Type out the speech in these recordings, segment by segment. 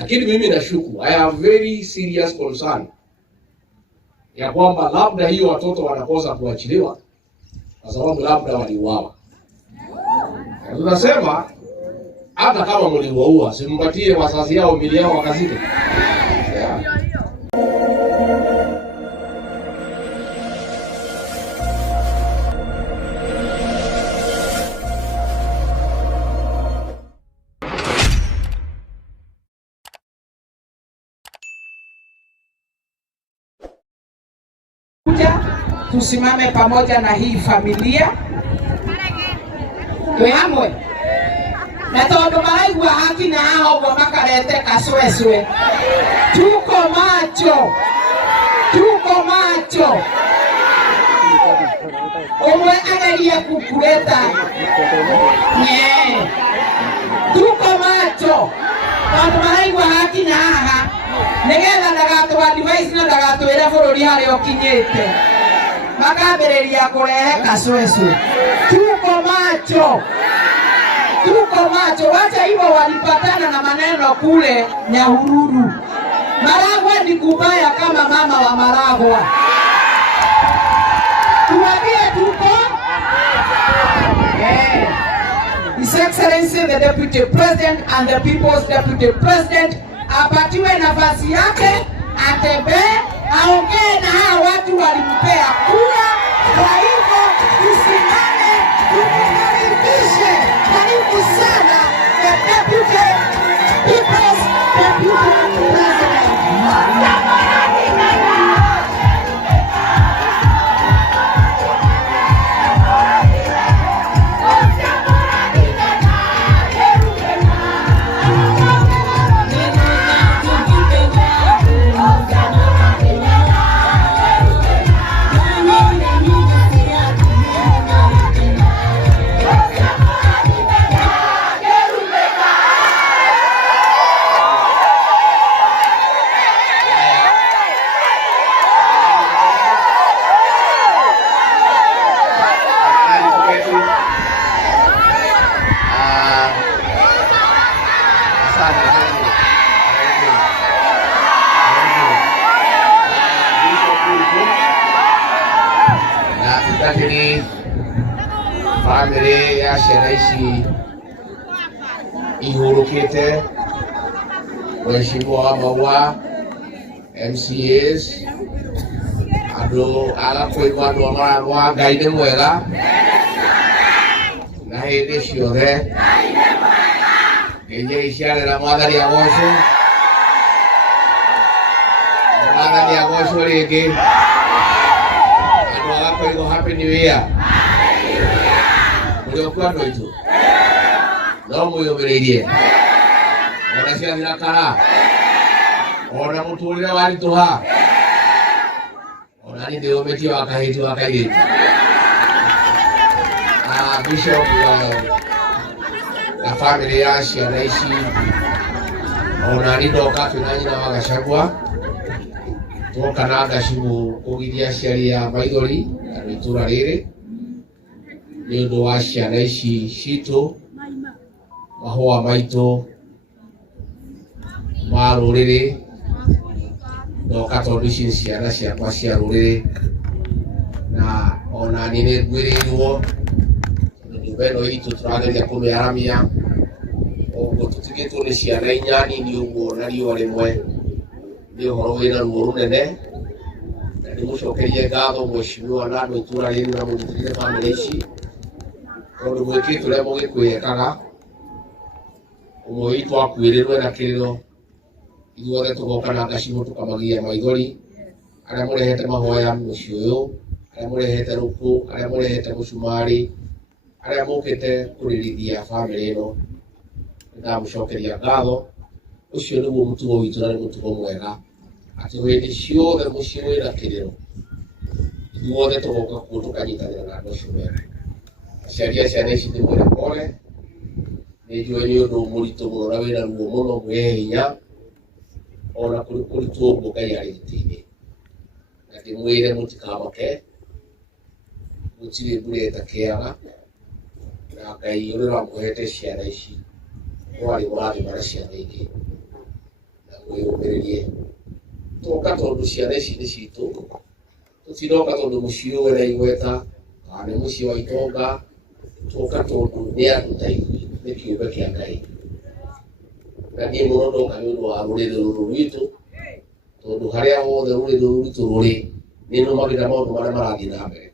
Lakini mimi nashuku, I have very serious concern ya kwamba labda hiyo watoto wanakosa kuachiliwa kwa sababu labda waliuawa. Tunasema hata kama mliuaua, simpatie wazazi yao mili yao wakazike. Tusimame pamoja na hii familia hamwe na tondu maraigua haki na hao makarete kasweswe. Tuko macho umwe agerie kukureta tuko macho tondu maraigua haki na haha nigetha ndagatwa device na ndagatwire bururi haria ukinyite makabereria kurehe kasweswe. Tuko macho. Wacha hivyo walipatana na maneno kule Nyahururu. Maragwa ni kubaya kama mama wa Maragwa. Tuambie tuko. His Excellency the Deputy President and the People's Deputy President apatiwe nafasi yake, atembee, aongee na hao watu walimpea kura. Kwa hivyo tusimame tumkaribishe. Karibu sana the Deputy People's Deputy President. Family ya ciana ici ihurukite, Mheshimiwa Maua, MCAs, andu agakwigua andu amaragwa Ngai ni mwega na hindi ciothe nginya iciarira Mwathani agocwo, Mwathani agocwo ringi, andu agakwigua Happy New Year. Kwa ndo itu no muyumiririe ona ciathira kara ona muturire warituha ona ni ndiumitie wakahiti wakairitu. Bishop na family ya ciana ici ona ni ndoka twina nyina wa Gachagua twoka na Gacigu kugithia aciari ya maithori na itura riri ni undu wa ciana ici citu mahua maitu ma ruriri ndoka tondu ici ciana ciakwa cia ruriri na ona ni ni ngwirirwo nyumba ino itu turageria kumiaramia uguo tutigitwo ni ciana inya nini uguo na riua rimwe ni uhoro wina ruo runene na ni mucokerie ngatho Mheshimiwa na andu itura riri na muthikirire family ici tondu gwikitwo uria mugikwiyekaga umwe witu akwirirwe na kiriro ithuothe tugoka na Gacigu tukamagia maithori aria murehete mahoya muciĩ uyu aria murehete ruku aria murehete mucumari aria mukite kuririthia family ino ndamucokeria ngatho. Ucio niguo mutugo witu na ni mutugo mwega ati hindi ciothe muciĩ wina kiriro ithuothe tugoka kuo tukanyitanĩra na andu acio wega. Aciari a ciana ici nĩ mwĩre pole, nĩ njũĩ nĩ ũndũ mũritũ mũno na wĩna ruo mũno mwĩhe hinya ona kũritũ ũguo Ngai arĩ gĩtĩ-inĩ, na ndĩmwĩre mũtikamake, gũtirĩ mbura ĩtakĩaga na Ngai ũrĩa ũramũhete ciana ici no arĩ mũrathima na ciana ingĩ. Wewe toka tondu ciana ici ni citu tutinoka tondu mucio we na igweta kana mucio wa itonga toka tondu ni atutaithi ni kiumbe kia Ngai na ni muno ndoka ni undu wa ruriri ruru rwitu tondu haria wothe ruriri ruru rwitu ruri ni no magira maundu maria marathi na mbere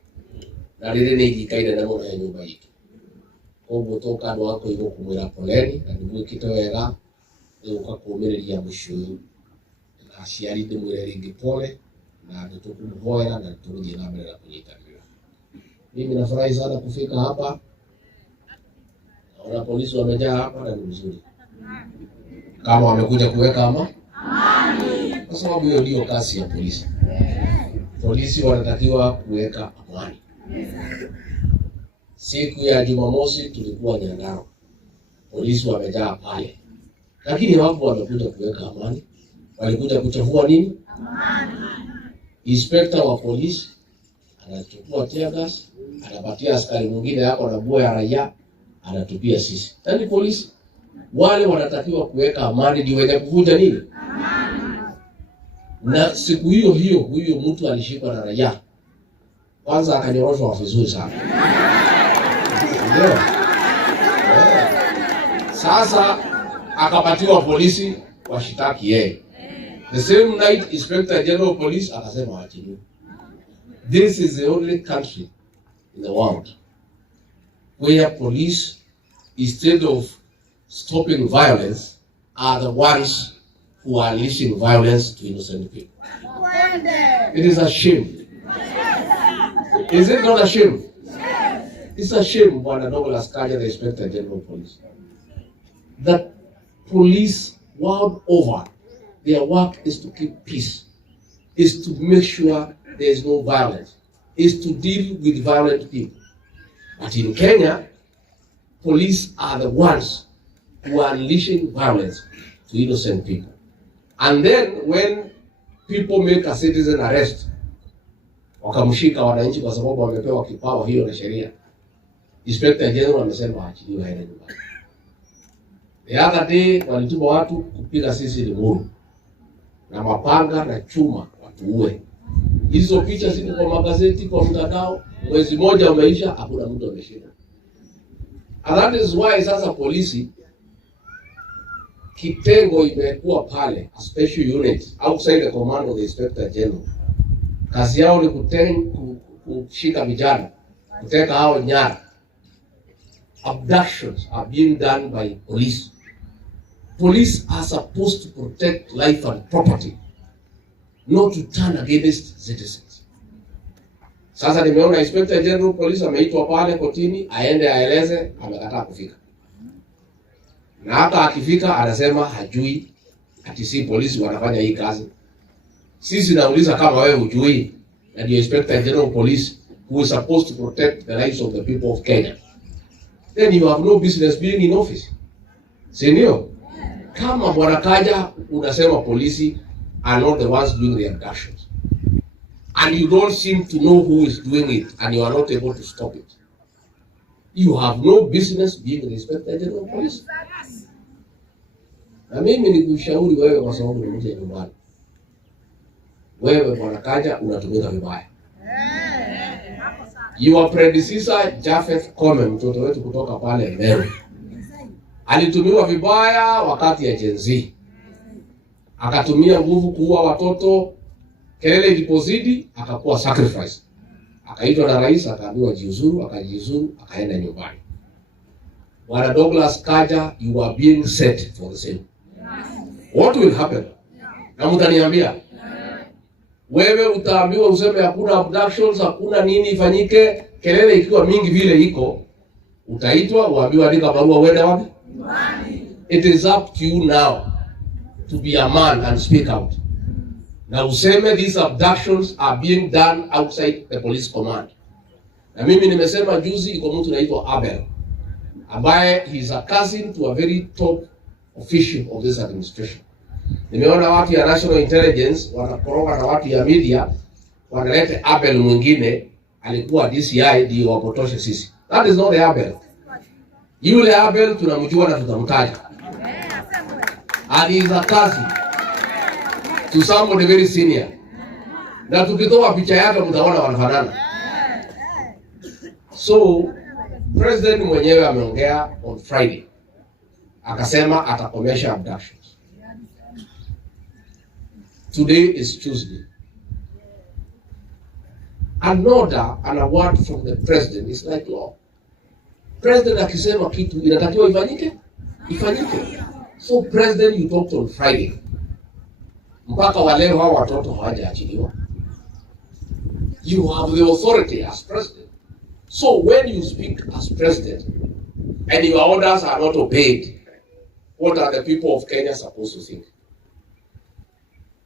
na riri ni igikaire na muno he nyumba itu koguo toka andu a kuigua kumwira poleni na nigwikite wega uka kumiriria mucio uyu aciari ndimwire ringi pole na nitukumhoera na turudi na mbele na kunyitanira. Mimi nafurahi sana kufika hapa. Naona polisi wamejaa hapa na ni mzuri. Kama wamekuja kuweka amani. Kwa sababu hiyo ndio kazi ya polisi. Polisi wanatakiwa kuweka amani. Siku ya Jumamosi tulikuwa Nyandarua. Polisi wamejaa pale. Lakini wapo wamekuja kuweka amani. Walikuja kuchafua nini? Amani. Inspector wa polisi anachukua tear gas, anapatia askari mwingine hapo na buo ya raia, anatupia sisi. Yaani polisi wale wanatakiwa kuweka amani ndio wenye kuvunja nini? Amani. Na siku hiyo hiyo huyo mtu alishikwa na raia. Kwanza akanyoroshwa vizuri sana. Ndio. Sasa akapatiwa polisi washitaki yeye. The same night, Inspector General of Police akasema waachiliwe. This is the only country in the world where police, instead of stopping violence, are the ones who are unleashing violence to innocent people. It is a shame. Is it not a shame? It's a shame, Bwana Douglas Kanja, the Inspector General of Police, that police world over, their work is to keep peace, is to make sure there is no violence, is to deal with violent people. But in Kenya, police are the ones who are unleashing violence to innocent people. And then when people make a citizen arrest, wakamshika wananchi kwa sababu wamepewa kipawa hiyo na sheria, Inspector General amesema aachiliwe haina nyumbani. The other day walituma watu kupiga sisi Limuru na mapanga na chuma watuue. Hizo picha ziko kwa magazeti, kwa mtandao, mwezi mmoja umeisha, hakuna mtu ameshinda. And that is why sasa polisi kitengo imekuwa pale, a special unit outside the command of the Inspector General. Kazi yao ni kushika vijana, kuteka hao nyara. Abductions are being done by police. Police are supposed to protect life and property, not to turn against citizens. Sasa nimeona Inspector General Police ameitwa pale kotini aende aeleze, amekataa kufika. Na hata akifika anasema hajui ati si polisi wanafanya hii kazi. Sisi nauliza kama wewe hujui na ndio Inspector General Police who is supposed to protect the lives of the people of Kenya, then you have no business being in office. Si ndio? Kama Bwana Kanja unasema polisi are not the ones doing the abductions, and you don't seem to know who is doing it, and you are not able to stop it, you have no business being the Inspector General of Police. Na mimi nikushauri wewe, kwa sababu ni mtu nyumbani, wewe Bwana Kanja unatumika vibaya. Your predecessor Japheth Kome, mtoto wetu kutoka pale Meru, alitumiwa vibaya wakati ya Gen Z. Akatumia nguvu kuua watoto, kelele ilipozidi akakuwa sacrifice. Akaitwa na rais, akaambiwa jiuzuru, akajiuzuru, akaenda nyumbani. Bwana Douglas Kanja, you are being set for the same. What will happen? Na mtaniambia, wewe utaambiwa useme hakuna abductions, hakuna nini ifanyike, kelele ikiwa mingi vile iko, utaitwa uambiwa andika barua uende wapi? It is up to you now to be a man and speak out. Na useme these abductions are being done outside the police command. Na mimi nimesema juzi iko mtu anaitwa Abel, ambaye he is a cousin to a very top official of this administration. Nimeona watu ya National Intelligence wanakoroga na watu ya media wanalete Abel mwingine alikuwa DCI ndio wapotoshe sisi. That is not the Abel. Yule Abel tunamjua na tutamtaja. And he is a cousin to somebody very senior. Na tukitoa picha yake mtaona wanafanana. So president mwenyewe ameongea on Friday. Akasema atakomesha abductions. Today is Tuesday. An order and a word from the president is like law. President akisema kitu inatakiwa ifanyike. So president, you talked on Friday. Mpaka waleo hao watoto hawajaachiliwa. You have the authority as president. So when you speak as president and your orders are not obeyed, what are the people of Kenya supposed to think?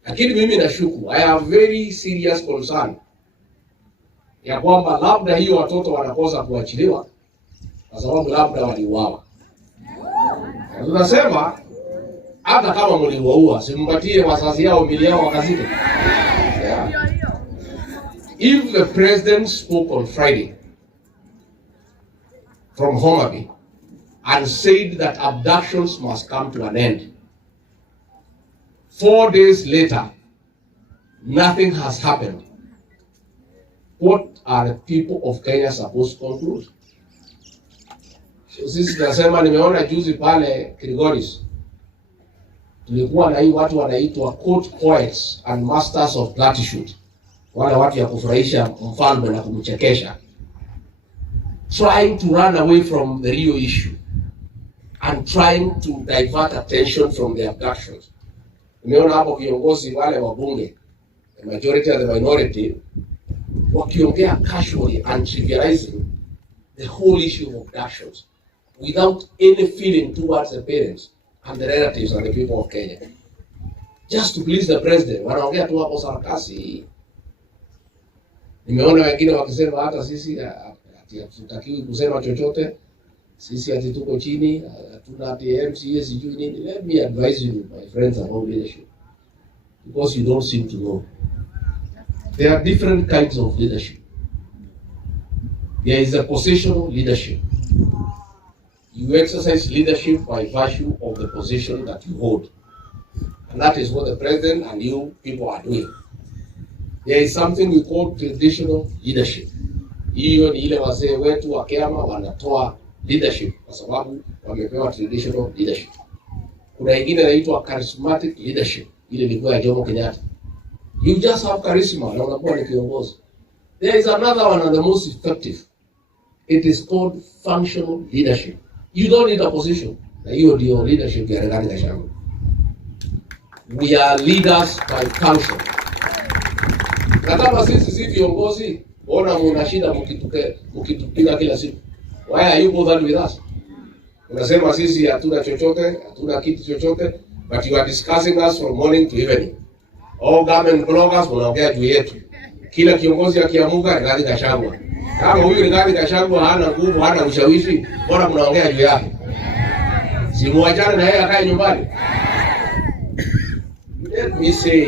Lakini mimi nashuku, I have very serious concern ya kwamba labda hiyo watoto wanakosa kuachiliwa kwa sababu labda waliuawa. Tunasema hata kama mliwaua, simpatie wazazi yao mili yao wakazike. Yeah. If the president spoke on Friday from Homa Bay and said that abductions must come to an end, 4 days later, nothing has happened, what are the people of Kenya supposed to conclude? So sisi tunasema, nimeona juzi pale Kilgoris, tulikuwa na hii watu wanaitwa court poets and masters of platitude, wale watu ya kufurahisha mfalme na kumchekesha, trying to run away from the real issue and trying to divert attention from the abductions. Nimeona hapo viongozi wale wa bunge, the majority and the minority, wakiongea casually and trivializing the whole issue of abductions without any feeling towards the parents and the relatives and the people of Kenya. Just to please the president, wanaongea tu hapo sarakasi. Nimeona wengine wakisema hata sisi hatutakiwi kusema chochote, sisi ati tuko chini, hatuna MCA sijui nini. Let me advise you, my friends, about leadership, because you don't seem to know. There are different kinds of leadership. There is a positional leadership. You exercise leadership by virtue of the position that you hold. And that is what the president and you people are doing. There is something we call traditional leadership. Hiyo ni ile wazee wetu wa Kiama wanatoa leadership kwa sababu wamepewa traditional leadership. Kuna ingine inaitwa charismatic leadership. Ile ilikuwa ya Jomo Kenyatta. You just have charisma na unakuwa ni kiongozi. There is another one and the most effective. It is called functional leadership. You don't need a position. Na hiyo ndio leadership ya Rigathi Gachagua. We are leaders by function. Na kama sisi si viongozi, ona mnashinda mkitupiga kila siku. Why are you bothered with us? Unasema sisi hatuna chochote, hatuna kitu chochote, but you are discussing us from morning to evening. All government bloggers wanaongea juu yetu. Kila kiongozi akiamuka Rigathi Gachagua. Kama huyu Rigathi Gachagua hana nguvu, hana ushawishi, bora mnaongea juu yake. Si muachane na yeye akae nyumbani. Let me say,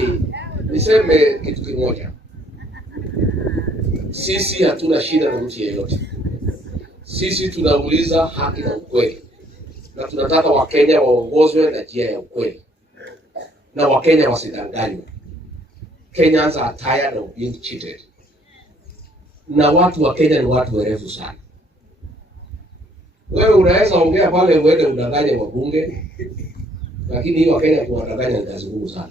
niseme kitu kimoja. Sisi hatuna shida na mtu yeyote. Sisi tunauliza haki na ukweli. Na tunataka Wakenya waongozwe na njia ya ukweli. Na Wakenya wasidanganywe. Kenyans are tired of being cheated. Na watu wa Kenya ni watu werevu sana. Wewe unaweza ongea pale uende udanganye wabunge, lakini hiyo Kenya kuwadanganya ni kazi ngumu sana.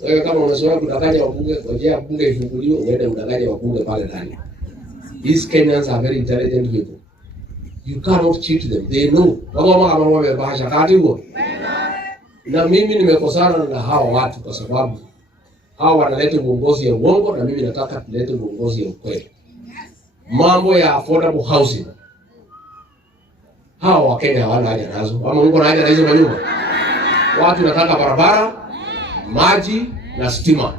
Wewe kama unazoea kudanganya wabunge, ngojea bunge ifunguliwe uende udanganye wabunge pale ndani. These Kenyans are very intelligent people. You cannot cheat them. They know. Wao kama wamebahasha kati huo. Na mimi nimekosana na hawa watu kwa sababu hawa wanaleta uongozi ya uongo na mimi nataka tulete uongozi ya ukweli. Mambo ya affordable housing, hawa Wakenya hawana haja nazo. Ama uko na haja na hizo manyumba? Watu nataka barabara, maji na stima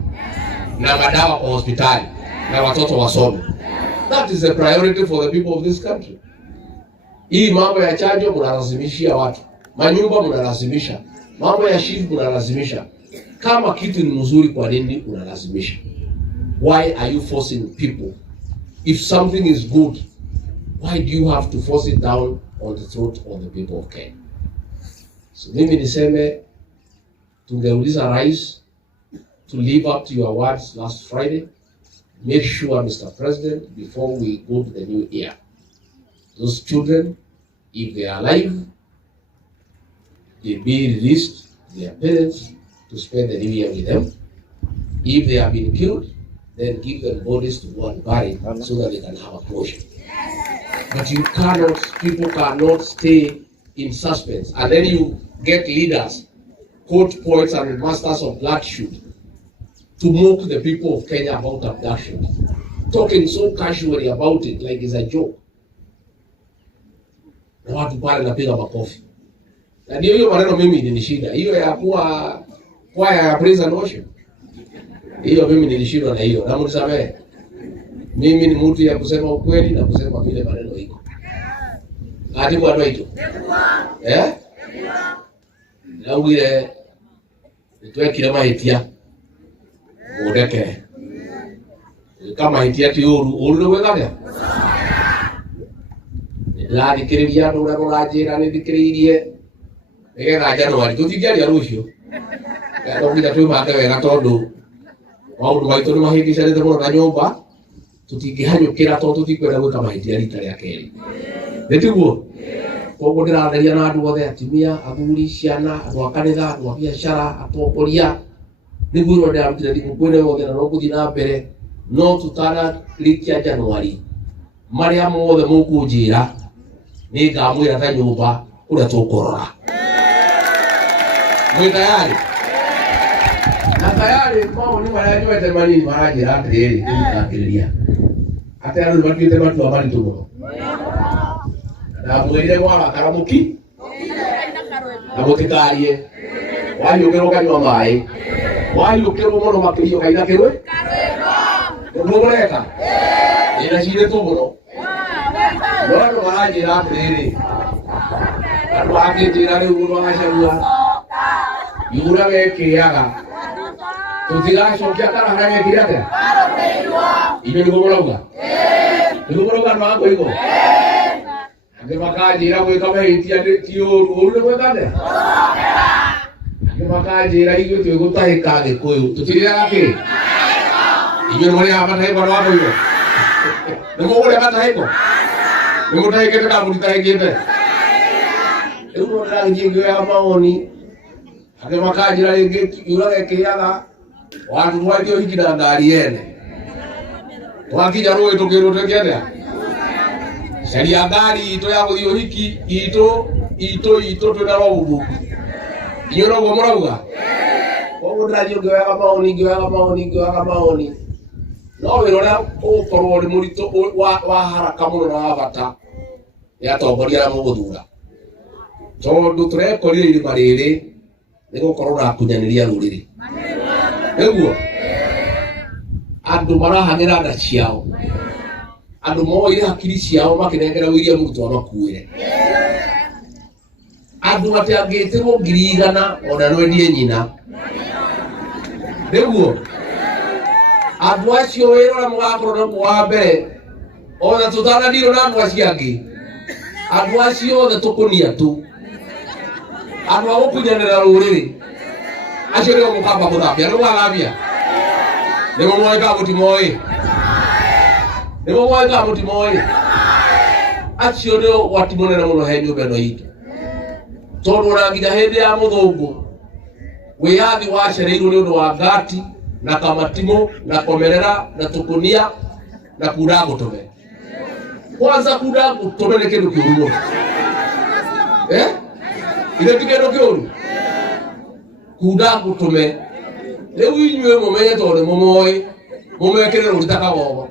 na madawa kwa hospitali na watoto wasome. That is the priority for the people of this country. Hii mambo ya chanjo mnalazimishia watu, manyumba mnalazimisha, mambo ya shifu mnalazimisha. Kama kitu ni mzuri, kwa nini unalazimisha? Why are you forcing people? If something is good, why do you have to force it down on the throat of the people of Kenya? So mimi niseme, tungeuliza rais, to live up to your words last Friday. Make sure, Mr. President, before we go to the new year, those children, if they are alive, they be released to their parents to spend the new year with them. If they have been killed, then give them bodies to go and bury so that they can have a closure. But people cannot stay in suspense. And then you get leaders, court poets and masters of bloodshed to mock the people of Kenya about abduction. Talking so casually about it like it's a joke. Na watu pale napiga makofi. Na ndio hiyo maneno mimi nilishinda. Hiyo ya kuwa kwaya ya praise and worship. Hiyo mimi nilishindwa na hiyo. Na mnisamehe. Mimi ni mtu ya kusema ukweli na kusema vile maneno iko. Ati bwana hicho. Na ugire nitwekire mahitia. Udeke. Kama hitia ti uru wegane. La dikiriria no rajira ni dikiririe. Nigetha Januari tutingiaria rucio. Ndio nginya twimake wega tondu maundu maitu ni mahingicanite muno na nyumba tutingihanyukira tondu tutikwenda gwika mahitia rita ria keri. Nitiguo koguo ndiratheria na andu othe, atimia, athuri, ciana, andu a kanitha, andu a biacara, atongoria, niguo ndirarutire thimu kwene wothe na no guthii na mbere, no tutana rikia Januari maria mothe mukunjira ni ngamwira ta nyumba uria tukurora. Mwi tayari? Na tayari mao ni marajwete manini marajira atiriri ndikakiriria. Ate andu batuite batu abari tumo. Na mwire wa karamuki. Na mutikarie. Wayugero kanywa mai. Wayugero muno makirio kaina kirwe. Ndumureka. Ina shire to muno. Lolo marajira atiriri. Andu akijira ri uno acharua. Yura wekiaga. Tutigacokia kana harage kirate. Ibe ni gomoroga. Ni gomoroga no ango igo. Ande makajira gwika mahitia ti uru ni gwekane. Ande makajira igo twe gutahika gikuyu. Tutiriaga ki? Ibe muri abatahe bano abo igo. Ni muri abatahe ko. Ni mutahe kete ka mutahe kete. Euro na jingo ya maoni. Ande makajira ingi yura wekiaga. Watu wadio hiki na ndari ene. Wakija roe tokero tekenda. Sharia ngari ito ya guthio hiki ito twina robu. Nyoro gomorauga. Ogo ndaje ngewega maoni. No wirora ukorwo ri murito wa haraka muno na wabata. Ya tongoria mu guthura. Tondu turekorire irima riri nigukorwo na kunyaniria ruriri. Eguo andu marahangira nda ciao, andu moire hakiri ciao makinengera William Ruto amakuire, andu matiangitirwo 100,000 ona nwendie nyina. Eguo andu acio wirora mugakorwo na wa mbere ona tutananiro na andu acio angi, andu acio othe tukunia tu, andu agukunyanira ruriri acio nio mukamba muthambia no wagambia nimo mweka mutimoi acio nio watimonera muno he nyumba no itu tondu na nginya hindi ya muthungu wiyathi wacereirwo ni undu wa ngati na kamatimo na komerera na tukunia na kura gutume. Kwanza kura gutume ni kindu kiuru ile tikendo kiuru kuda gutume riu inyue mumenye tondu mumoi mumekere rutaka gogo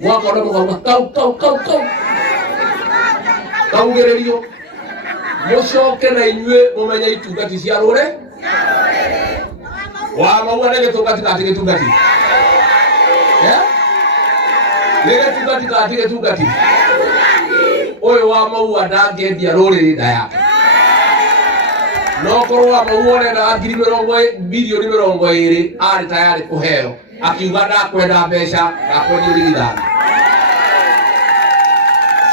wakora mugauga kau kaugererio mucoke na inyue mumenye itungati cia rure wa maua nege tungati nege tungati oyo wa maua ndangendia ruriri nda yake no korwa mauone na bilioni 20 ari tayari kuheo akiuga ndakwenda mbeca ndakwenda urigithani.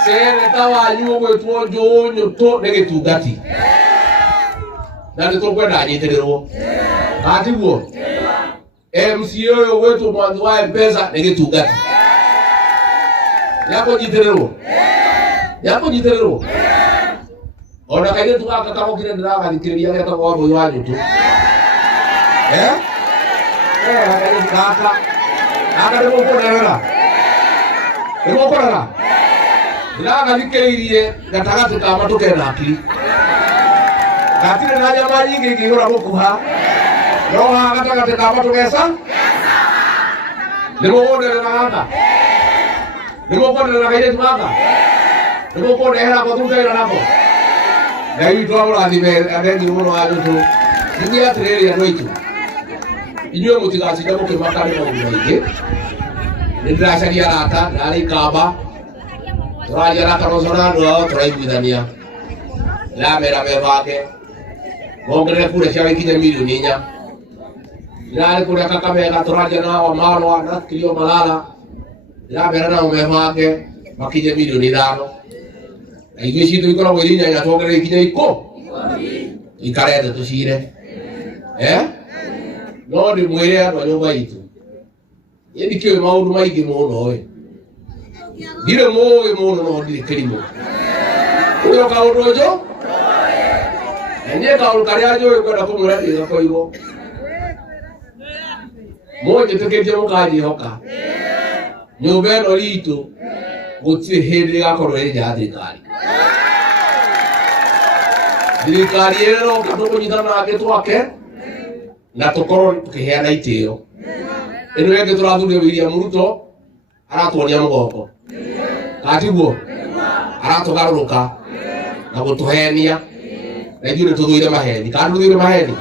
Seneta wanyu gwitwo Njunyu to ni gitungati na nitukwenda nyitirirwo atiguo MCA uyu wetu mwanzo wa mpesa ni gitungati yako nyiterero ona kaire tukaka kama kire ndiraga thikiriria geta kwa boy wanyu tu kaire tukaka aka nimo korera ndiraga thikiririe gatagati ka matuke na akiri gatire na nyama nyingi ngihura gukuha no ha gatagati ka matukesa nimo gondera gaka nimo gondera kaire tukaka nimo gondera kwa tukaira nako na hivi twamurathime atheni muno ajutu ningi atiriri andu aitu inyuĩ mũtigacinde mũkĩmaka nĩ maũndũ maingĩ nĩ ndĩracaria arata narĩ kamba tũraria arata nocio na andũ ao tũraiguithania ndĩramera mebange mongerere kura cia ikinye mirioni 4 ndĩrarĩ kũrĩa Kakamega tũraria na Wamalwa na Kilio Malala ndĩramera nao mebange makinye mirioni 5 na ithuĩ citũ ikoragwo irĩ inyanya tuongerere ikinye 10 ikarete tũcire no ndĩmwĩre andũ a nyũmba itũ niĩ ndikĩũĩ maũndũ maingĩ mũno ndirĩ mũĩ mũno no ndirĩ kĩrimũ ũyũ kaũndũ ũjũ na niĩ kaũndũ karĩa njũĩ kwenda kũmwĩra ndĩgakoirwo mũnjĩtĩkĩtie mũkanjĩhoka nyũmba ĩno ritũ gũtirĩ hĩndĩ ĩgakorwo ĩrĩ nja ya thirikari thirikari ĩroka tũkũnyitana nake twake na tukorwo tukiheana itĩo ĩno ĩngĩ tũrathuria William Ruto aratuonia mũgongo katiguo aratũgarũrũka na gũtũhenia na ithuĩ nĩtũthũire maheni kana tũthũire maheni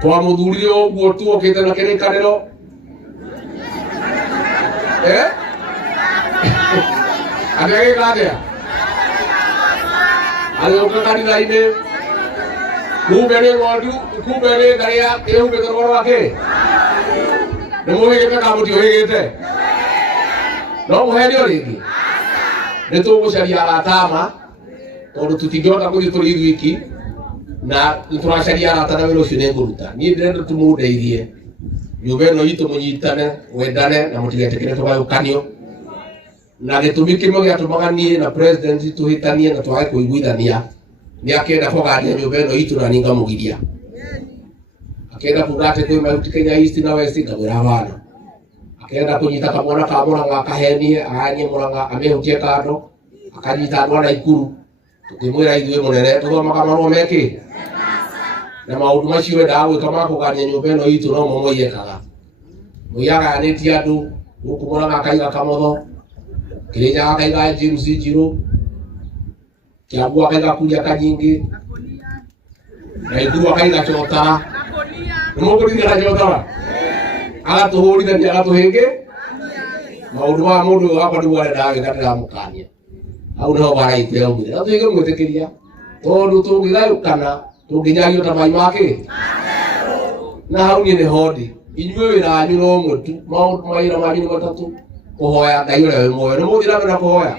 twamũthurire ũguo tuokĩte na kĩrĩkanĩro agĩgĩka atĩa agĩũka kanitha-inĩ kumbe nĩ ng'ondu kumbe nĩ ngarĩa ĩhumbĩte rũgoro rwake nĩ mũhĩgĩte kana mũtiũhĩgĩte no mũhenio rĩngĩ nĩ tũgũcaria arata tondũ tũtingĩhota gũthiĩ tũrĩ ithuiki na nĩtũracaria arata na wĩra ũcio nĩ ngũruta niĩ ndĩrenda tũmũndeithie nyũmba ĩno itũ mũnyitane wendane na mũtigetĩkĩre tũgayũkanio na gĩtũmi kĩmwe gĩatũmaga niĩ na president tũhĩtanie na twage kũiguithania nĩ akĩenda kũgania nyũmba ĩno itũ na niĩ ngamũgiria akĩenda kuuga atĩ kwĩ mahuti Kenya East na West ngamwĩra hapana akĩenda kũnyita kamwana ka Mũrang'a akahenie aganie Mũrang'a amĩhutie kando akanyita andũ a Naikuru tũkĩmwĩra ithuĩ mũnene tũthomaga marũa mekĩ na maũndũ macio endaga gwĩka ma kũgania nyũmba ĩno itũ no mo moiyekaga mũiagayanĩtie andũ gũkũ Mũrang'a akaiga Kamotho Kĩrĩnyaga akaiga James Njirũ Kiambu akaiga Kuria Kanyingĩ Naikuru akaiga Chotara nĩmũkũririkana Chotara agatũhũrithania agatũhĩngĩ maũndũ ma mũndũ ũyũ wakwa nĩguo arendaga gwĩka ndĩramũkania hau nĩho baraitire aumire na tũhĩngĩ mwĩtĩkĩria tondũ tũngĩgayũkana tũngĩnyagio ta mai makĩ na hau niĩ nĩho ndĩ inyuĩ wĩra wanyu no ũmwe tu maũndũ mawĩra manyu nĩ matatũ kũhoya Ngai ũrĩa wĩ muoyo nĩmũthiramena kũhoya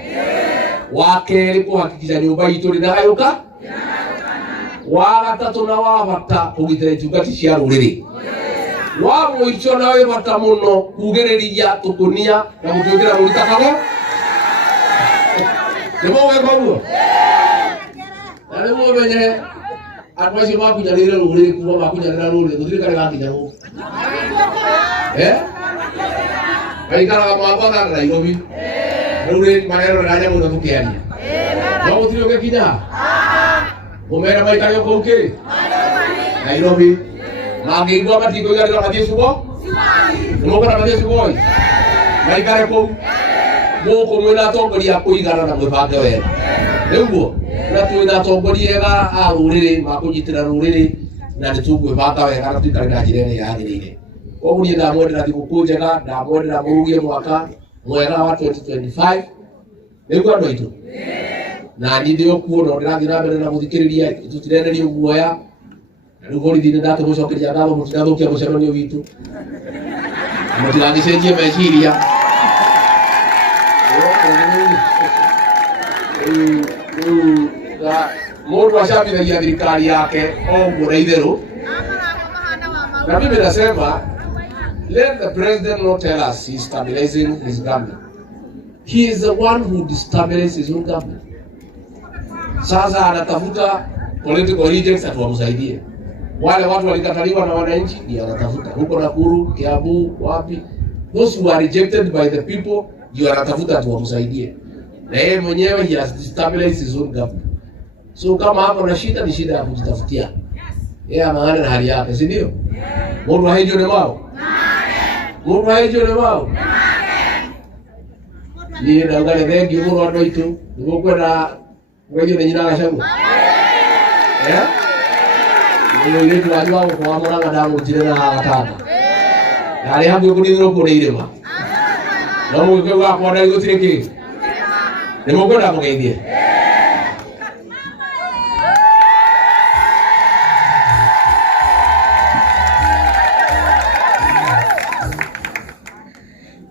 wa kerĩ kũhakikisha nyũmba itũ ndĩnagayũka wa gatatũ na wa bata kũgitĩra itungati cia rũrĩrĩ wa mũico na wĩ bata mũno kugĩrĩria tũkũnia na gũtwĩkĩra rũrita kago nĩmũgwĩka ũguo na nĩmũmenye andũ acio makunyanĩire rũrĩrĩ kuma makunyanĩra rũrĩrĩ gũtirĩ karĩ gakinya gũkũ maikaraga Mombasa na Nairobi rĩu maneno na nyamũ na tũkĩaria no gũtirĩ ũgĩkinya mũmera maikare kũu kĩ Nairobi mangĩigua matikũiganĩra mathiĩ Cubo nĩmũkona mathiĩ Cugoi maikare kũu gũkũ mwĩna atongoria kũigana na mwĩbange wega nĩguo na twĩna atongoria ega a rũrĩrĩ makũnyitĩra rũrĩrĩ na nĩtũkwĩbanga wega na tũikare na njĩra ĩrĩa yagĩrĩire koguo niĩ ndamwendera thigũkũ njega ndamwendera mũrugie mwaka mwega wa 2025 nĩguo andũ aitũ na niĩ ndĩ o kuo no ndĩrathiĩ na mbere na gũthikĩrĩria tũtirenderio guoya na rĩu borithi nĩndakĩmũcokeria ngatho mũtinathũkia mũcemanio witũ mũtigagĩcenjie meciria mũndũ acambithagia thirikari yake o ũguo na itherũ Na mimi nasema, let the president not tell us he's stabilizing his government. He is the one who destabilizes his own government. Sasa anatafuta political rejects atuwamsaidie. Wale watu walikataliwa na wananchi ndio anatafuta. Huko Nakuru, Kiambu, wapi? Those who are rejected by the people ndio anatafuta atuwamsaidie. Na yeye mwenyewe he has destabilized his own government. So kama hapo na shida ni shida ya kujitafutia. Yeye anaangalia na hali yake, si ndio? Mungu haijone wao. Mungu haijone wao. Ni naangalia wengi Mungu watu itu. Mungu na wewe ni jina la shangu. Mungu ile tunajua kwa mwana damu jina la hataka. Yale hapo kunidhuru kwa ile ma. Na Mungu kwa kwa ndio tiriki. Ni Mungu na mgeidie.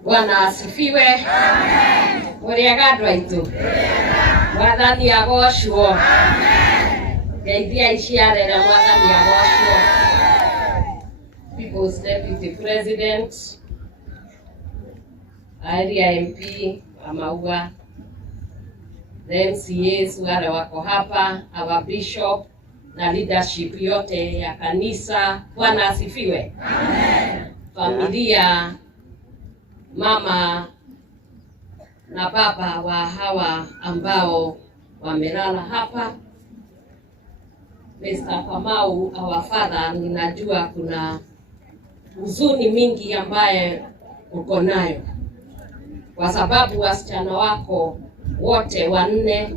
Bwana asifiwe. Amen. Uriagadwa itu. Mwathani agocwo. Amen. Ngeithia iciarere mwathani agocwo. People's Deputy President, area MP Amauga, the MCAs wale wako hapa, our bishop na leadership yote ya kanisa. Bwana asifiwe. Amen. Familia, mama na baba wa hawa ambao wamelala hapa, Mr. Kamau, our father, ninajua kuna huzuni mingi ambaye uko nayo kwa sababu wasichana wako wote wanne,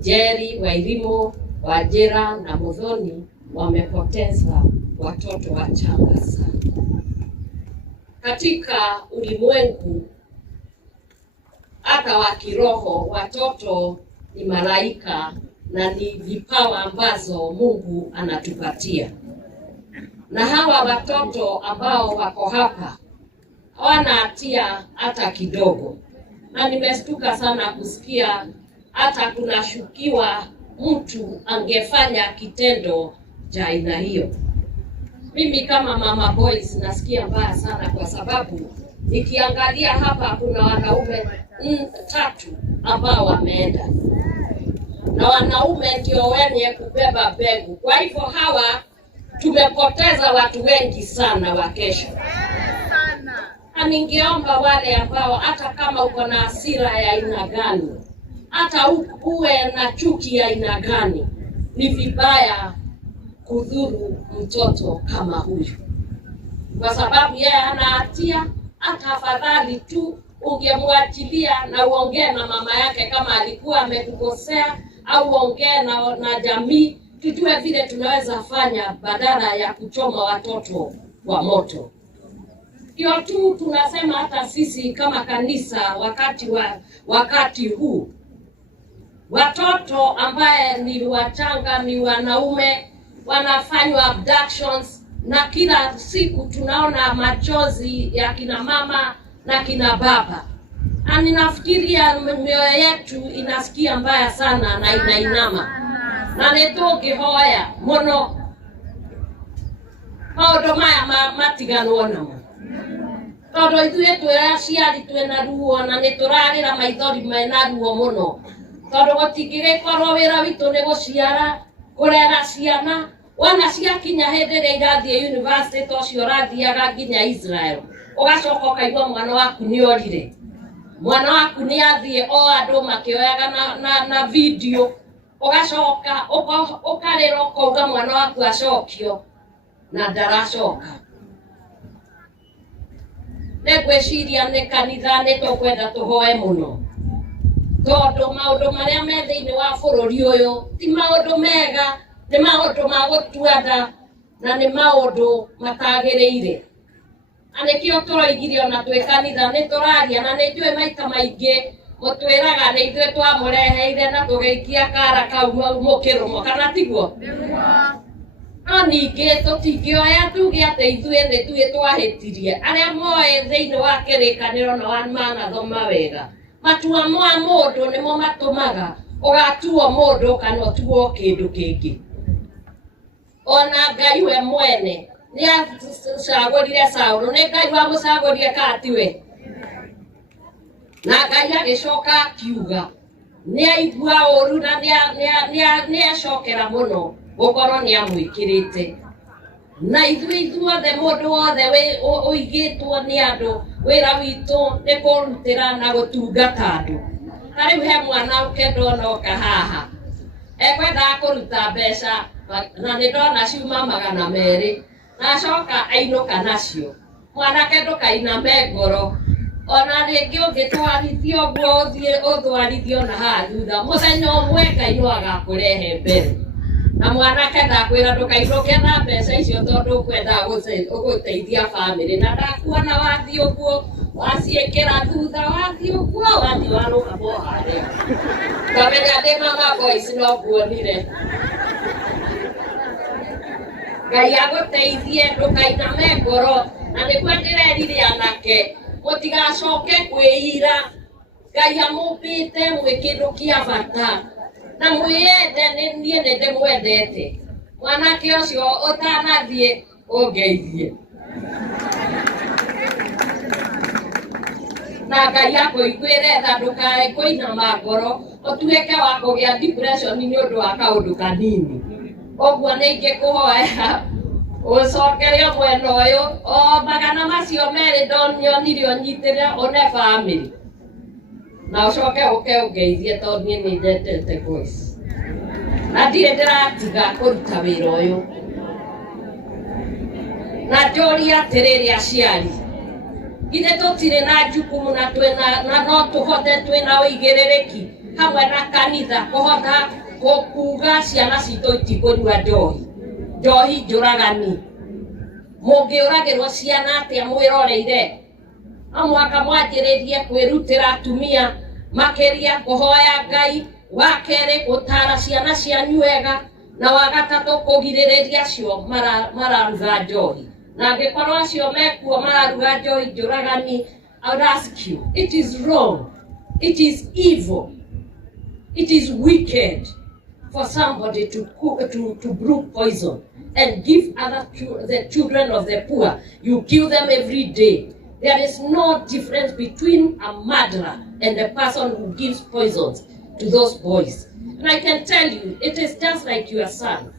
Jerry, Wairimu, Wajira na Muthoni, wamepoteza watoto wachanga sana. Katika ulimwengu hata wa kiroho, watoto ni malaika na ni vipawa ambazo Mungu anatupatia. Na hawa watoto ambao wako hapa hawana hatia hata kidogo. Na nimestuka sana kusikia hata kunashukiwa mtu angefanya kitendo cha aina hiyo. Mimi kama mama boys nasikia mbaya sana kwa sababu nikiangalia hapa kuna wanaume 3 ambao wameenda. Na wanaume ndio wenye kubeba begu. Kwa hivyo hawa tumepoteza watu wengi sana wa kesho. Na ningeomba wale ambao hata kama uko na hasira ya aina gani, hata uwe na chuki ya aina gani, ni vibaya kudhuru mtoto kama huyu. Kwa sababu yeye hana hatia, hata afadhali tu ungemwachilia na uongee na mama yake kama alikuwa amekukosea, au uongee na jamii, tujue vile tunaweza fanya badala ya kuchoma watoto kwa moto. Hiyo tu tunasema hata sisi kama kanisa wakati huu. Watoto ambaye ni wachanga, ni wanaume, wanafanywa abductions, na kila siku tunaona machozi ya kina mama na kina baba. Na ninafikiria mioyo yetu inasikia mbaya sana na inainama. Na nĩtũngĩhoya mũno maũndũ maya matiganwo namo. Tondũ ithuĩ twĩ aciari twĩna ruo na nĩtũrarĩra maithori mena ruo mũno. Tondũ gũtingĩgĩkorwo wĩra witũ nĩ gũciara, kũrera ciana, wana ciakinya hĩndĩ ĩrĩa irathiĩ university tocio ũrathiaga nginya Israel. Ũgacoka ũkaigua mwana waku nĩorire. Mwana waku nĩathiĩ o andũ makĩoyaga na video. Ugacoka ukarĩra ukauga mwana waku acokio na ndaracoka. Nĩngwĩciria nĩ kanitha nĩtũkwenda tũhoe mũno, tondũ maũndũ marĩa me thĩinĩ wa bũrũri ũyũ ti maũndũ mega, nĩ maũndũ ma gũtuanda na nĩ maũndũ matagĩrĩire. Na nĩkĩo tũroigire ona twĩ kanitha nĩtũraria, na nĩnjũĩ maita maingĩ mũtwĩraga nĩ ithuĩ twamũreheire na tũgĩikia kara kau mũkĩrũmo, kana tiguo? No ningĩ tũtingĩoya tuge atĩ ithuĩ nĩ twahĩtirie. Arĩa moĩ thĩinĩ wa kĩrĩkanĩro na manathoma wega, matua ma mũndũ nĩmo matũmaga ũgatuo mũndũ kana ũtuo kĩndũ kĩngĩ. Ona Ngai we mwene ni acagũrire Saũlũ, nĩ Ngai wamũcagũrire kana tiwe? Na Ngai agĩcoka akiuga nĩ aigua ũru na nĩ acokera mũno gũkorwo nĩ amwĩkĩrĩte. Na ithuothe mũndũ wothe ũigĩtwo nĩ andũ, wĩra witũ nĩ kũrutĩra na gũtungata andũ. Ta rĩu he mwanake ndona oka haha ekwendaga kũruta mbeca na nĩ ndona ciuma 200 na acoka ainũka nacio. Mwanake ndũkainame ngoro, ona rĩngĩ ũngĩtwarithio ũguo ũthiĩ ũtwarithio na haha thutha, mũthenya ũmwe Ngai no agakũrehe mbere. Na mwanake ndakwĩra ndũkainũke na mbeca icio tondũ ũkwendaga gũteithia bamĩrĩ, na ndakuona wathiĩ ũguo waciĩkĩra thutha, wathiĩ ũguo wathiĩ warũgama harĩa, ngamenya ndĩ Mama Boys no nguonire. Ngai agũteithie, ndũkainame ngoro, na nĩguo ndĩrerire anake mũtigacoke kwĩira. Ngai amũmbĩte mwĩ kĩndũ kĩa bata na mwĩende, niĩ nĩ ndĩmwendete. Mwanake ũcio ũtanathiĩ ũngeithie, na Ngai akũiguĩre tha, ndũkae kũinama ngoro ũtuĩke wa kũgĩa depression nĩ ũndũ wa kaũndũ kanini. Ũguo nĩ ingĩkũhoya ũcokere mwena ũyũ, o 200 macio ndonyonire ũnyitĩre one bamĩrĩ na ũcoke ũke ũngeithie tondũ niĩ nĩ nyendete Boys na ndirĩ ndĩratiga kũruta wĩra ũyũ. Na njũrie atĩrĩrĩ aciari, githĩ tũtirĩ na jukumu na no tũhote twĩna ũigĩrĩrĩki hamwe na kanitha kũhota kuga ciana citũ itikũnyua njohi njũragani? Mũngĩũragĩrwo ciana atĩa mwĩroreire? No mũhaka mwanjĩrĩrie kwĩrutĩra atumia makĩria kũhoya Ngai, wa kerĩ gũtara ciana cianyu wega, na wa gatatũ kũgirĩrĩria acio mararuga njohi. Na angĩkorwo acio mekuo mararuga njohi njũragani, I would ask you, it is wrong, it is evil, it is wicked for somebody to brew poison and give the children of the poor. You kill them every day. There is no difference between a murderer and a person who gives poisons to those boys. And I can tell you, it is just like your son.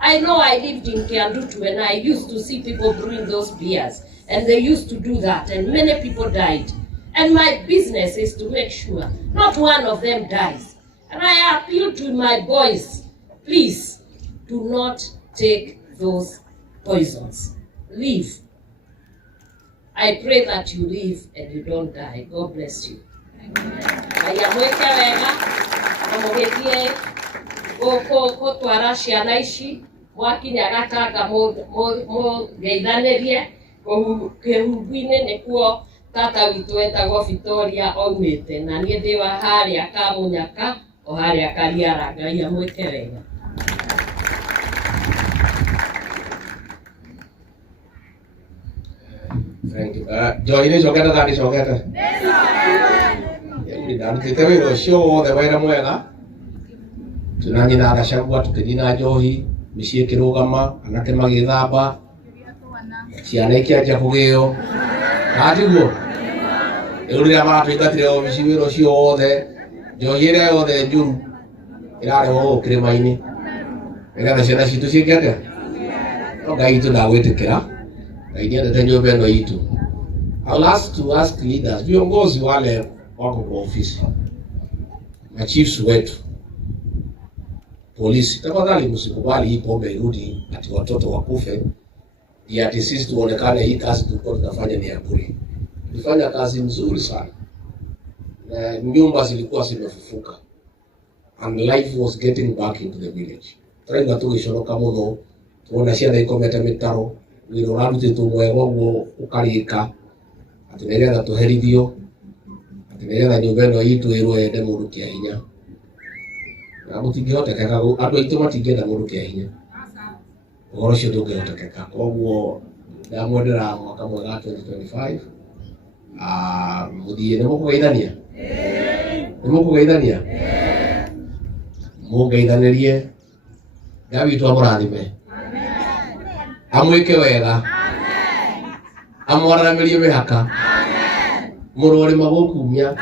I know I lived in Kiandutu and I used to see people brewing those beers, and they used to do that, and many people died. And my business is to make sure not one of them dies. And I appeal to my boys, please do not take those poisons. Leave. I pray that you live and you don't die. God bless you. Ayamweke wega na mũgĩthiĩ gũtwara ciana ici, mwakinya gatanga mũgeithanĩrie kĩhumbu-inĩ, nĩkuo tata witũ etagwo Victoria oimĩte, na niĩ ndĩ wa harĩa Kamũnyaka o harĩa Kariara. Ngai amwĩke wega. Thank you. Njohi nĩ cokete ta ndĩcokete? Ndarutĩte wĩra ũcio wothe wĩra mwega. Tuna nyina Gachagua tũkĩnina njohi, mĩciĩ ĩkĩrũgama, anake magĩthamba, ciana ikĩanjia kũgĩo. Natiguo rĩu rĩrĩa maratũingatire obici wĩra ũcio wothe, njohi ĩrĩa yothe njũru ĩrarehwo gũkũ kĩrĩma-inĩ nĩgetha ciana citũ ciĩke atĩa? No Ngai witũ ndagwĩtĩkĩra. Ngai nĩendete nyũmba ĩno itũ. I'll ask leaders, viongozi wale wako kwa ofisi, machiefs wetu, polisi, tafadhali msikubali hii pombe irudi ati watoto wakufe ndio ati sisi tuonekane hii kazi tulikuwa tunafanya ni ya bure. Tulifanya kazi nzuri sana. Na nyumba zilikuwa zimefufuka and life was getting back into the village. Trenga tugicoroka muno, tuona ciana ikomete mitaro, wĩra ũrarutĩtwo mwega ũguo ũkarĩka, atĩ nĩgetha tũherithio, atĩ nĩgetha nyũmba ĩno itũ ĩrwo yende mũndũ kĩa hinya. Na gũtingĩhotekeka, andũ aitũ matingĩenda mũndũ kĩa hinya. Ũhoro ũcio ndũngĩhotekeka. Koguo ndamwendera mwaka mwega 2025. Mũthiĩ nĩmũkũgeithania? Nĩmũkũgeithania? Mũngeithanĩrie. Ngai witũ amũrathime. amwike wega amwaramirie mihaka murore magukumia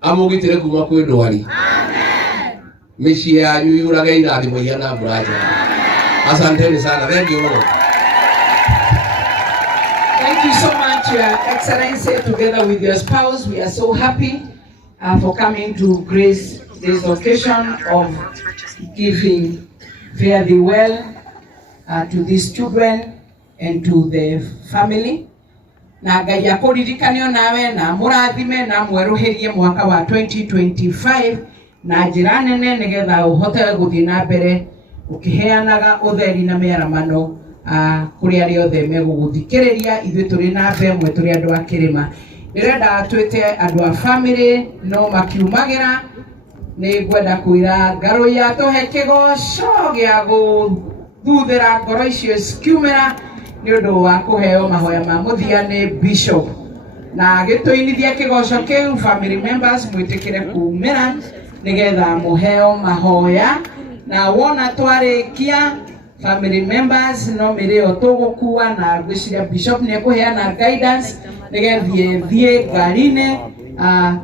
amugitire kuma kwi ndwari micii yanyu yurage irathimo ihana mbura njega. Asanteni sana. Thank you. Thank you so much, Your Excellency. Together with your spouse, we are so happy for coming to grace this occasion of giving fare thee well to these children and to the family. Na Ngai akũririkanio nawe na mũrathime na mweruhirie mwaka wa 2025 na njĩra nene nĩgetha ũhote gũthiĩ na mbere ukiheanaga utheri na mĩaramano kuri ari othe megũgũthikĩrĩria. Ithuĩ tũrĩ na mbemwe tũrĩ andũ a kĩrĩma. Ndĩrenda twĩte andũ a family no makiumagĩra. Nĩ ngwenda kwĩra Ngarũ ya tũhe kĩgoco gĩa gũthuthĩra ngoro icio cikiumĩra nĩ ũndũ wa kũheo mahoya ma mũthia nĩ Bishop. Na gĩtũinithia kĩgoco kĩu, family members mwĩtĩkĩre kumĩra nĩgetha mũheo mahoya. Na wona twarĩkia family members no mĩrĩo tũgũkua na ngwĩciria Bishop nĩ ekũheana guidance nĩgetha thiĩ ngari-inĩ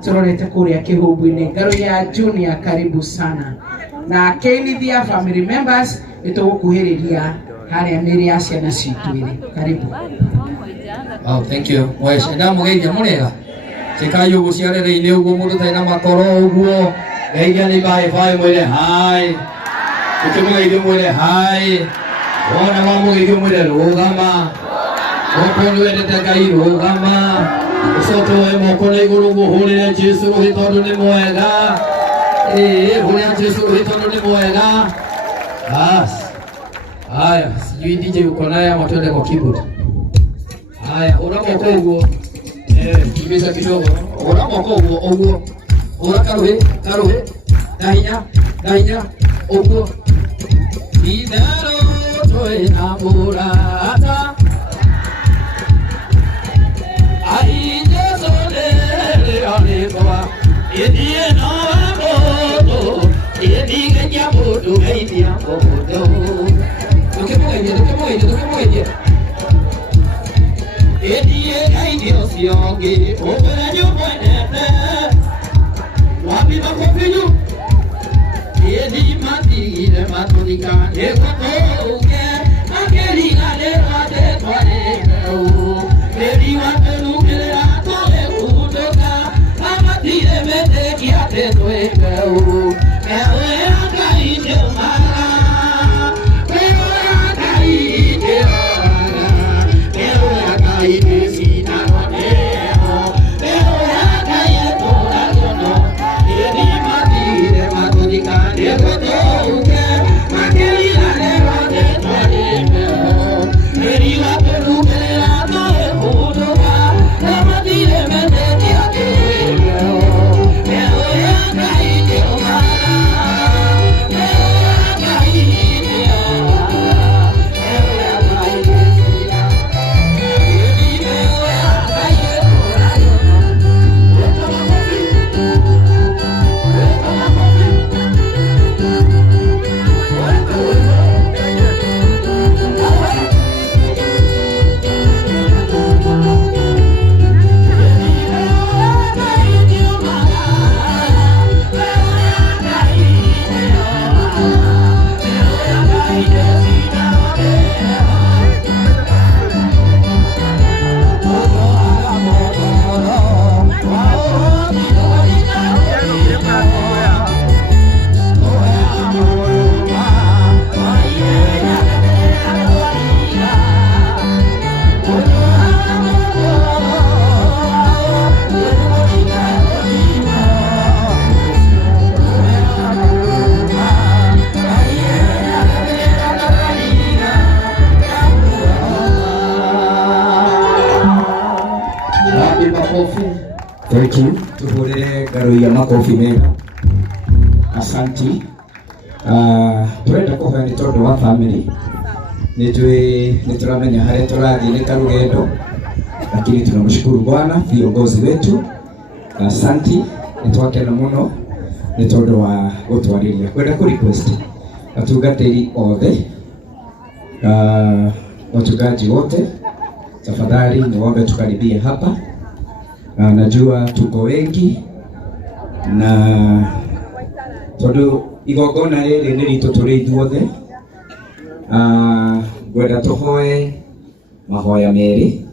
tũrorete kũrĩa kĩhũngũ-inĩ. Ngarũ ya Junior, karibu sana. Na kĩinithia family members nĩtũgũkuhĩrĩria harĩa mĩrĩ ya ciana citũ ĩrĩ. Karibu. Oh, thank you. Wesh, ndamugeithia mũrega. Cikayo gũciarĩrĩinĩ ũguo mũndũ tarĩ na makoro ũguo. Geithia nĩ bye mwĩre hi. Ukimugeithia mwĩre hi. Wona wamugeithia mwĩre rũgama. Okorwo nĩ wendete Ngai rũgama. Ũcoke moko na igũrũ mũhũrĩre Jesũ rũhĩ tondũ nĩ mwega. Hũrĩra Jesũ rũhĩ tondũ nĩ mwega. Haya, sijui DJ uko naye ama twende kwa keyboard. Haya, unamoko huo. Kibisa kidogo. Unamoko huo. Karuhe. Dahinya. Huo. Idaro toe amurata. Aije solele aleba. Edie no amoto. Edie nyamoto gaidia moto. Tukemoje. Edie gaidia sionge. Obera nyumwenene. Wapi makofiyu. Edi matigire matolika. Ekotoke. Angelina lewate twareu. Edi wapenukele atoe kutoka. Amatire mete kiate toekeu. Ewe akaije mara. Thank you. Tuhurire Ngarũ ya makofi mega. Asanti. Turenda kuhoya nĩ tondũ wa family. Nĩ turamenya harĩa tũrathiĩ nĩ karũgendo. Lakini tunamshukuru Bwana viongozi wetu. Asanti. Nĩtwakena mũno nĩ tondũ wa gũtwarĩria. Kwenda ku request atungatĩri othe Wachungaji wote tafadhali niombe tukaribie hapa. Najua tuko wengi na tondu igongona riri ni ritu turi ithuothe. Ngwenda tuhoe mahoya meri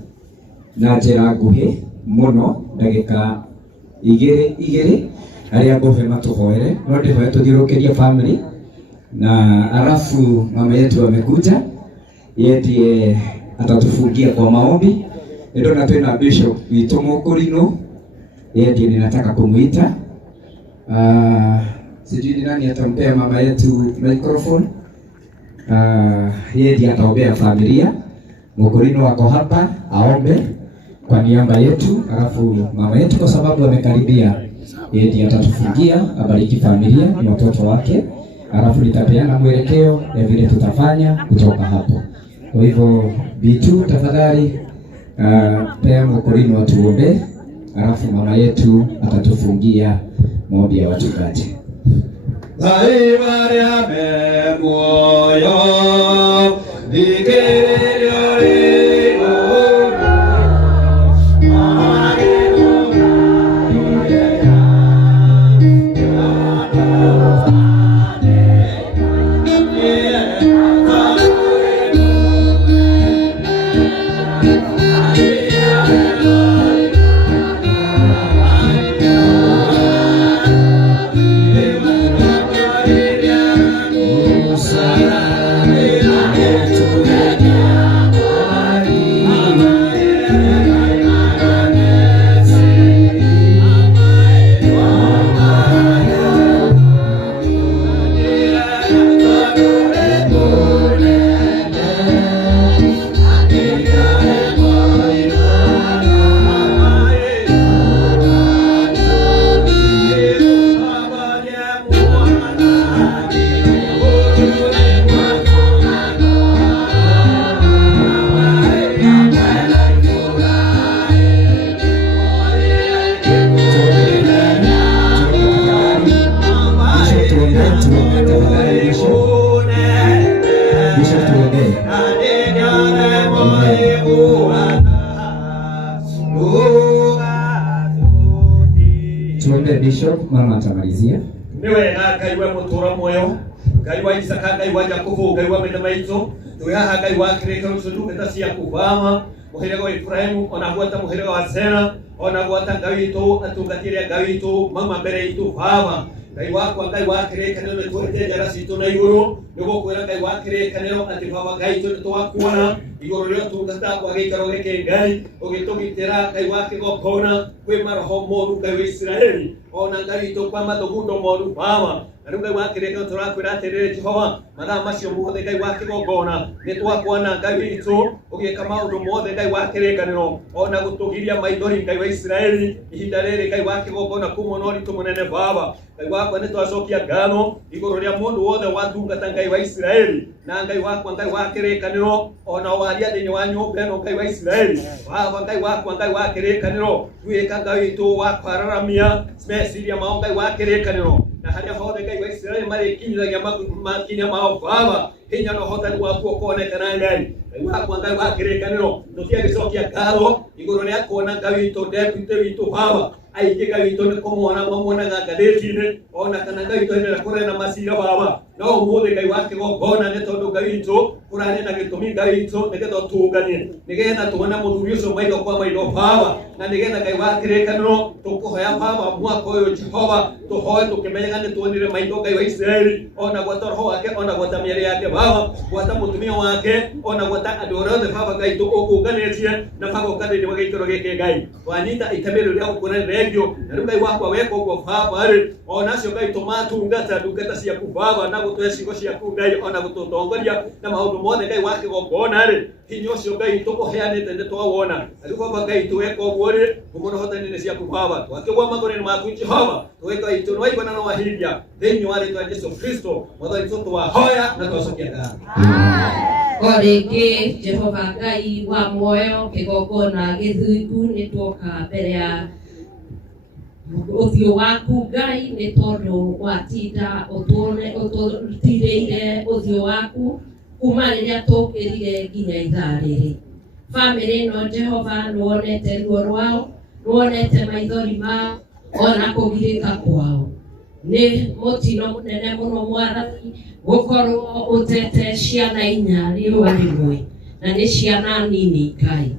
na njira nguhi muno ndagika igiri aria nguhe matuhoere no ndihoe tuthiurukirie family na alafu mama yetu amekuja yeye atatufungia kwa maombi. Ndio na tena bishop wito Mukurino yeye ndiye ninataka kumuita. Sijui ni nani atampea mama yetu microphone. Yeye ndiye ataombea familia. Mukurino wako hapa aombe kwa niaba yetu, alafu mama yetu kwa sababu amekaribia yeye ndiye atatufungia, abariki familia na watoto wake, alafu nitapeana mwelekeo ya vile tutafanya kutoka hapo. Kwa hivyo bitu tafadhali pea Mukurino atuombe, alafu mama yetu atatufungia maombi ya wachungaji. Tuombe bishop, mama atamalizia. Niwe Ngai wa mutura moyo, Ngai wa Isaka, Ngai wa Yakobo, Ngai wa mena maitho, tuyaha Ngai wa kireka rusudu ketasia kubama, muhirega wa Efraimu, onaguata muhirega wa Sera, onaguata Ngai itu atungatire Ngai itu mama mbere itu baba. Ngai wakwa Ngai wa kireka neno twete jara situ na iguru, nugo kwera Ngai wa kireka neno ati baba Ngai itu twakuona, iguru ryo tungata kwa gikaro geke Ngai, ogitogitera Ngai wa kigokona, kwe maroho moru Ngai wa Israeli, ona Ngai itu kwa madogudo moru baba. Ngai wa kireka turakwira atiriri Jehova, mathaa macio mothe Ngai wa kigongona nitwakuona Ngai itu ugika maundu mothe Ngai wa kirekaniro, ona gutugiria maithori Ngai wa Israeli ihinda riri Ngai wa kigongona kumona uritu munene baba. Ngai wakwa nitwacokia ngano iguru ria mundu wothe watungata Ngai wa Israeli, na Ngai wakwa Ngai wa kirekaniro ona waria thiini wa nyumba ino Ngai wa Israeli baba. Ngai wakwa Ngai wa kirekaniro tuika Ngai itu wa kwararamia meciria mao Ngai wa kirekaniro, na haria hothe Ngai wa Israeli marikinyithagia makinya mao baba, hinya no hotani waku ukonekana Ngai. Ngai wakwa Ngai wa kirekaniro tutiagicokia ngatho iguru ria kuona Ngai witu deputy witu baba, aingĩ Ngai witu nĩ kũmwona mamuonaga ngathĩti-inĩ, ona kana Ngai witu hĩndĩ ĩrĩa kũrĩ na macira baba. No ũmũthĩ Ngai wa kĩgongona nĩ tondũ Ngai witu kũrarĩ na gĩtũmi Ngai witu nĩgetha ũtũnganie, nĩgetha tuone mũthuri ũcio maitho kwa maitho baba, na nĩgetha Ngai wa kĩrĩkanĩro tũkũhoya baba mwaka ũyũ Jehova tũhoe tũkĩmenyaga nĩ tuonire maitho Ngai wa Israeli, ona gwata roho wake, ona gwata mĩarĩ yake baba, gwata mũtumia wake, ona gwata andũ arĩa othe baba Ngai ũkũnganĩtie na baba ũkathĩinĩ wa gĩikaro gĩkĩ Ngai wanyita itemi rĩrĩa ũkũre regio, na rĩu Ngai wakwa weka ũguo baba rĩ, ona acio Ngai tũmatungata ndungata ciaku baba, na gũtũhe ciugo ciaku Ngai, ona gũtũtongoria na maũndũ mothe Ngai wa kĩgongona rĩ, hinya ũcio Ngai tũkũheanĩte nĩ twawona. Rĩu baba Ngai tũweka ũguo rĩ, mũno hotani-inĩ ciaku baba, twakĩgwa magũrũ-inĩ maku Jehova, tũweka itu nĩwaigua na nĩwahingia thĩinĩ wa rĩĩtwa Jesũ Kristo mwathani witũ twahoya na twacokia ngatho. O rĩngĩ Jehova Ngai wa muoyo kĩgongona gĩthingu nĩ tuoka mbere ya ũthiũ waku Ngai nĩ tondũ watinda ũtũrĩire ũthiũ waku kuma riria tukirire nginya ithaa riri. Family no Jehova nuonete ruo rwao, nuonete maithori mao, ona kugirika kwao. Ni mutino munene muno Mwathani gukorwo utete ciana inya riua rimwe, na ni ciana nini Ngai.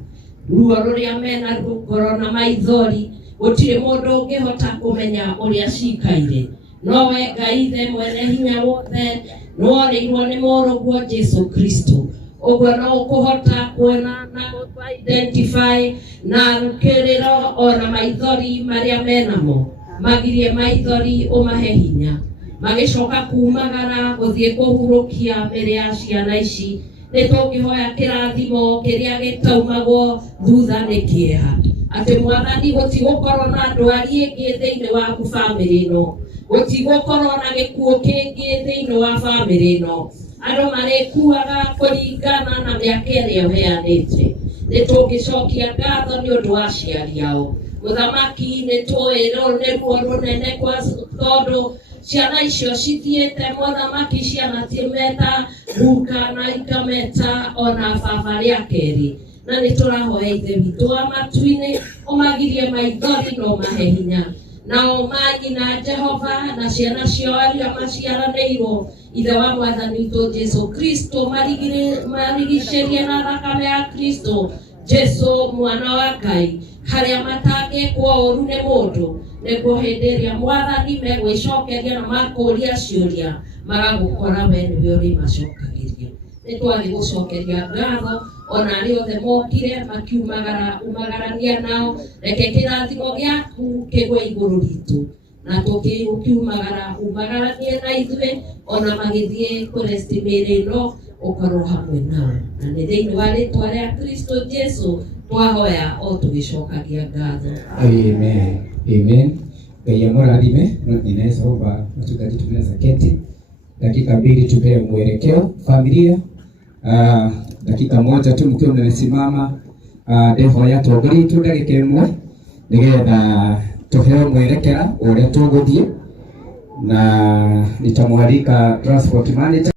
Ruo ruria mena ngoro na maithori gutire mundu ungihota kumenya uria cikaire, no we Ngai the mwene hinya wothe nuoreirwo ni muruguo Jesu Kristo. Ogwo no kuhota kuona na identify na rukiriro ona maithori maria menamo, magirie maithori umahe hinya, magicoka kumagara guthie kuhurukia mbere ya ciana ici. Nitukihoya kirathimo kiria gitaumagwo thutha ni kieha, ati Mwathani gutigukorwo na ndwari ingi thiini waku family ino, gutigukorwo na gikuo kingi thiini wa family ino. Andu marikuaga kuringana na miaka iria uheanite. Nitugicokia ngatho ni undu wa aciari ao. Muthamaki nitwirwo ni ruo runene kwa tondu ciana icio cithiete Muthamaki, ciana timeta guka na ikameta ona baba ria keri, na niturahoya ithe witu wa matu-ini umagirie maithori no mahe hinya, nao manyina Jehova na ciana ciao aria maciaranĩirwo ithe wa Mwathani witũ Jesu Kristo marigicĩrie na thakame ya Kristo Jesu mwana wa Ngai, haria matangĩkwo ũru nĩ mũndũ, nĩguo hĩndĩ ĩrĩa Mwathani megwĩcokeria na makũria ciũria magagũkora we nĩwe ũrĩmacokagĩria. Nĩtwathiĩ gũcokeria ngatho ona arĩa othe mokire makiumagarania nao. Reke kĩrathimo gĩaku kĩgwe igũrũ ritũ, na umagaranie na ithuĩ ona magĩthiĩ kũresti mĩĩrĩ ĩno, ũkorwo hamwe nao. Na nĩ thĩinĩ wa rĩtwa rĩa Kristo Jesu twahoya o tũgĩcokagia ngatho. Amen. Amen. Ngai amũrathime. Ninaweza omba mchungaji, tunaweza keti dakika mbili tupewe mwelekeo familia. Dakika moja tu mkiwa mmesimama, ndehoya tongoria tu ndagika imwe nigetha tuheo mwerekera uria tuguthie, na nitamwalika transport manager